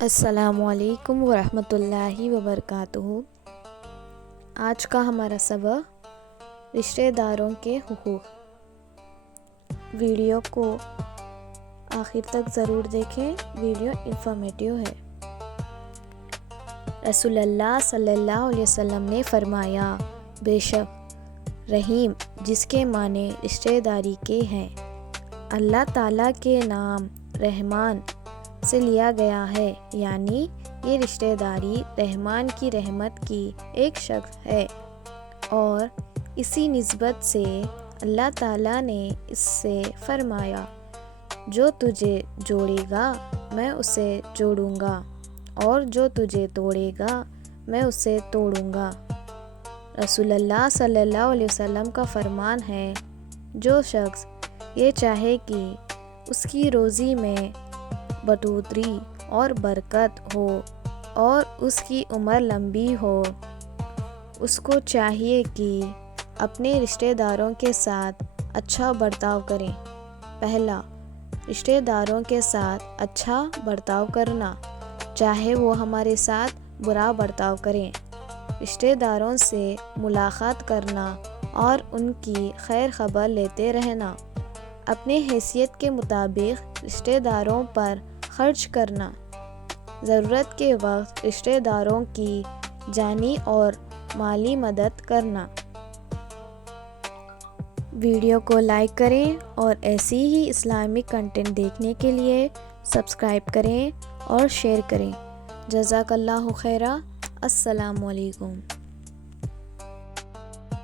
السلام علیکم ورحمۃ اللہ وبرکاتہ۔ آج کا ہمارا سبق رشتہ داروں کے حقوق۔ ویڈیو کو آخر تک ضرور دیکھیں، ویڈیو انفارمیٹیو ہے۔ رسول اللہ صلی اللہ علیہ وسلم نے فرمایا، بے شک رحیم جس کے معنی رشتہ داری کے ہیں، اللہ تعالیٰ کے نام رحمان سے لیا گیا ہے، یعنی یہ رشتہ داری رحمان کی رحمت کی ایک شکل ہے، اور اسی نسبت سے اللہ تعالیٰ نے اس سے فرمایا، جو تجھے جوڑے گا میں اسے جوڑوں گا، اور جو تجھے توڑے گا میں اسے توڑوں گا۔ رسول اللہ صلی اللہ علیہ وسلم کا فرمان ہے، جو شخص یہ چاہے کہ اس کی روزی میں بڑھوتری اور برکت ہو اور اس کی عمر لمبی ہو، اس کو چاہیے کہ اپنے رشتہ داروں کے ساتھ اچھا برتاؤ کریں۔ پہلا، رشتہ داروں کے ساتھ اچھا برتاؤ کرنا، چاہے وہ ہمارے ساتھ برا برتاؤ کریں۔ رشتہ داروں سے ملاقات کرنا اور ان کی خیر خبر لیتے رہنا، اپنے حیثیت کے مطابق رشتہ داروں پر خرچ کرنا، ضرورت کے وقت رشتہ داروں کی جانی اور مالی مدد کرنا۔ ویڈیو کو لائک کریں اور ایسی ہی اسلامک کنٹینٹ دیکھنے کے لیے سبسکرائب کریں اور شیئر کریں۔ جزاک اللہ خیرا۔ السلام علیکم۔